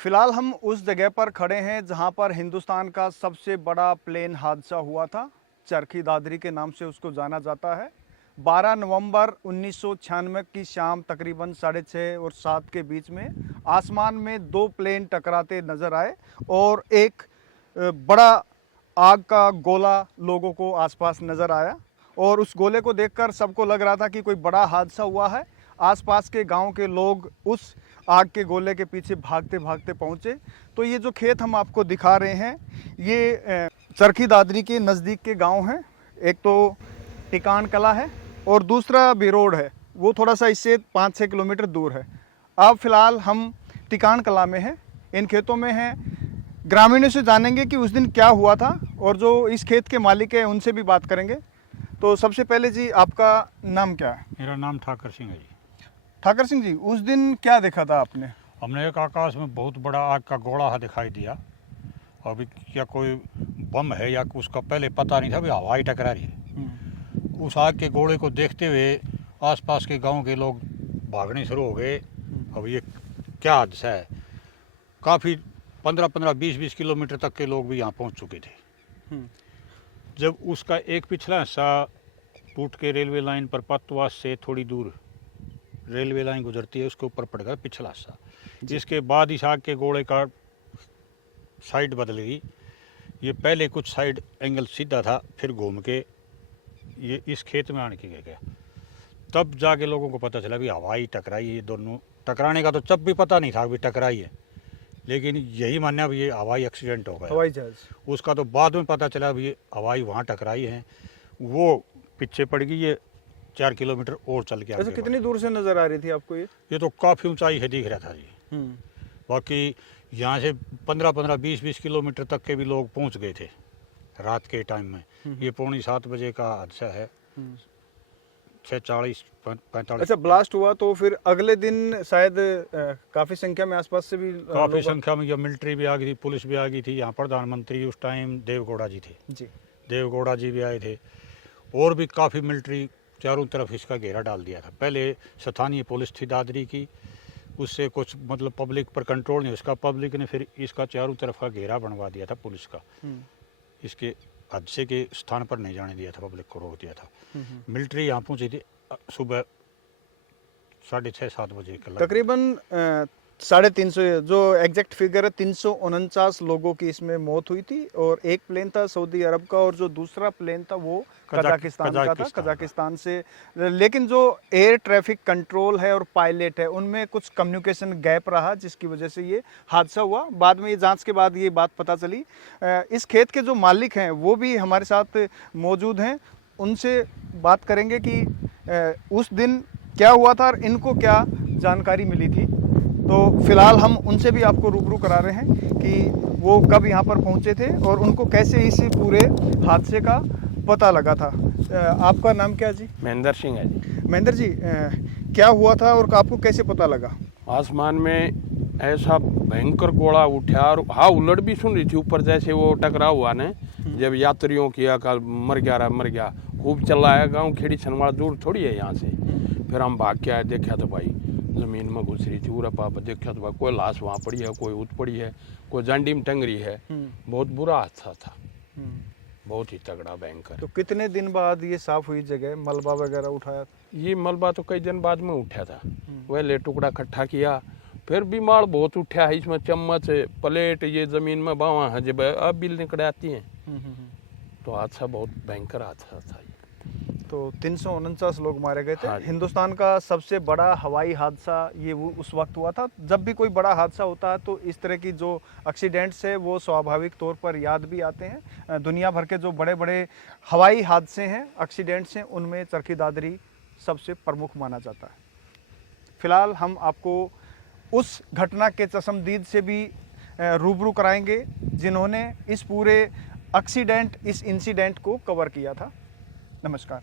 फिलहाल हम उस जगह पर खड़े हैं जहां पर हिंदुस्तान का सबसे बड़ा प्लेन हादसा हुआ था। चरखी दादरी के नाम से उसको जाना जाता है। 12 नवंबर 1996 की शाम तकरीबन 6:30 और 7 के बीच में आसमान में दो प्लेन टकराते नजर आए और एक बड़ा आग का गोला लोगों को आसपास नजर आया और उस गोले को देखकर सबको लग रहा था कि कोई बड़ा हादसा हुआ है। आसपास के गांव के लोग उस आग के गोले के पीछे भागते भागते पहुंचे। तो ये जो खेत हम आपको दिखा रहे हैं ये चरखी दादरी के नज़दीक के गांव हैं। एक तो टिकान कला है और दूसरा बिरोड है, वो थोड़ा सा इससे 5-6 किलोमीटर दूर है। अब फिलहाल हम टिकान कला में हैं, इन खेतों में हैं। ग्रामीणों से जानेंगे कि उस दिन क्या हुआ था और जो इस खेत के मालिक हैं उनसे भी बात करेंगे। तो सबसे पहले जी, आपका नाम क्या है? मेरा नाम ठाकर सिंह है जी। ठाकर सिंह जी, उस दिन क्या देखा था आपने? हमने एक आकाश में बहुत बड़ा आग का गोला दिखाई दिया। अभी क्या कोई बम है या उसका पहले पता नहीं था, अभी हवाई टकरा रही है। उस आग के गोले को देखते हुए आसपास के गांव के लोग भागने शुरू हो गए। अब ये क्या हादसा है। काफ़ी 15-15, 20-20 किलोमीटर तक के लोग भी यहाँ पहुँच चुके थे। जब उसका एक पिछला हिस्सा टूट के रेलवे लाइन पर पतवास से थोड़ी दूर रेलवे लाइन गुजरती है, उसके ऊपर पड़ गया पिछला हिस्सा। जिसके बाद इस आग के गोले का साइड बदल गई। ये पहले कुछ साइड एंगल सीधा था, फिर घूम के ये इस खेत में आने के गया। तब जाके लोगों को पता चला भी हवाई टकराई। ये दोनों टकराने का तो तब भी पता नहीं था भी टकराई है, लेकिन यही मानना भी ये हवाई एक्सीडेंट हो गया। हवाई जहाज उसका तो बाद में पता चला भी ये हवाई वहाँ टकराई है, वो पीछे पड़ गई। ये 4 किलोमीटर और चल के अच्छा, कितनी दूर से नजर आ रही थी आपको ये तो काफ़ी ऊंचाई है दिख रहा था जी। बाकी यहाँ से 15-15, 20-20 किलोमीटर तक के भी लोग पहुँच गए थे रात के टाइम में। ये 6:45 बजे का हादसा है। 6:40-45। अच्छा, ब्लास्ट हुआ तो फिर अगले दिन शायद काफी संख्या में आसपास से भी काफ़ी संख्या में मिलिट्री भी आ गई थी, पुलिस भी आ गई थी। यहाँ प्रधानमंत्री उस टाइम देवगौड़ा जी थे जी, देवगौड़ा जी भी आए थे और भी काफ़ी मिलिट्री चारों तरफ इसका घेरा डाल दिया था। पहले स्थानीय पुलिस थी दादरी की, उससे कुछ मतलब पब्लिक पर कंट्रोल नहीं, उसका पब्लिक ने फिर इसका चारों तरफ का घेरा बनवा दिया था पुलिस का। इसके हादसे के स्थान पर नहीं जाने दिया था, पब्लिक को रोक दिया था। मिलिट्री यहाँ पहुँची थी सुबह 6:30-7 बजे तकरीबन 350, जो एग्जैक्ट फिगर है 349 लोगों की इसमें मौत हुई थी। और एक प्लेन था सऊदी अरब का और जो दूसरा प्लेन था वो कजाकिस्तान का था, कजाकिस्तान से। लेकिन जो एयर ट्रैफिक कंट्रोल है और पायलट है उनमें कुछ कम्युनिकेशन गैप रहा, जिसकी वजह से ये हादसा हुआ। बाद में ये जांच के बाद ये बात पता चली। इस खेत के जो मालिक हैं वो भी हमारे साथ मौजूद हैं, उनसे बात करेंगे कि उस दिन क्या हुआ था और इनको क्या जानकारी मिली थी। तो फिलहाल हम उनसे भी आपको रूबरू करा रहे हैं कि वो कब यहाँ पर पहुँचे थे और उनको कैसे इस पूरे हादसे का पता लगा था। आपका नाम क्या जी? महेंद्र सिंह है जी। महेंद्र जी, क्या हुआ था और आपको कैसे पता लगा? आसमान में ऐसा भयंकर गोला उठा और हाँ उलट भी सुन रही थी ऊपर, जैसे वो टकराव हुआ ने। जब यात्रियों किया का मर गया खूब चलाया। गाँव खेड़ी छनवाड़ा दूर थोड़ी है यहाँ से। फिर हम भाग के आए, देखा तो भाई जमीन में घुस रही थी पूरा पाप। देखा तो भाई कोई लाश वहाँ पड़ी है, कोई उठ पड़ी है, कोई जांडी में टंग रही है। बहुत बुरा हादसा था, बहुत ही तगड़ा भयंकर। तो कितने दिन बाद ये साफ हुई जगह, मलबा वगैरह उठाया? ये मलबा तो कई दिन बाद में उठा था। वह ले टुकड़ा इकट्ठा किया, फिर बीमार बहुत उठा है। इसमें चम्मच प्लेट ये जमीन में बावा है जब अब बिल निकल आती है। तो हादसा बहुत भयंकर हादसा था। तो 349 लोग मारे गए थे। हाँ, हिंदुस्तान का सबसे बड़ा हवाई हादसा ये वो उस वक्त हुआ था। जब भी कोई बड़ा हादसा होता है तो इस तरह की जो एक्सीडेंट्स है वो स्वाभाविक तौर पर याद भी आते हैं। दुनिया भर के जो बड़े बड़े हवाई हादसे हैं, एक्सीडेंट्स हैं, उनमें चरखी दादरी सबसे प्रमुख माना जाता है। फिलहाल हम आपको उस घटना के चश्मदीद से भी रूबरू कराएंगे जिन्होंने इस पूरे एक्सीडेंट, इस इंसिडेंट को कवर किया था। नमस्कार।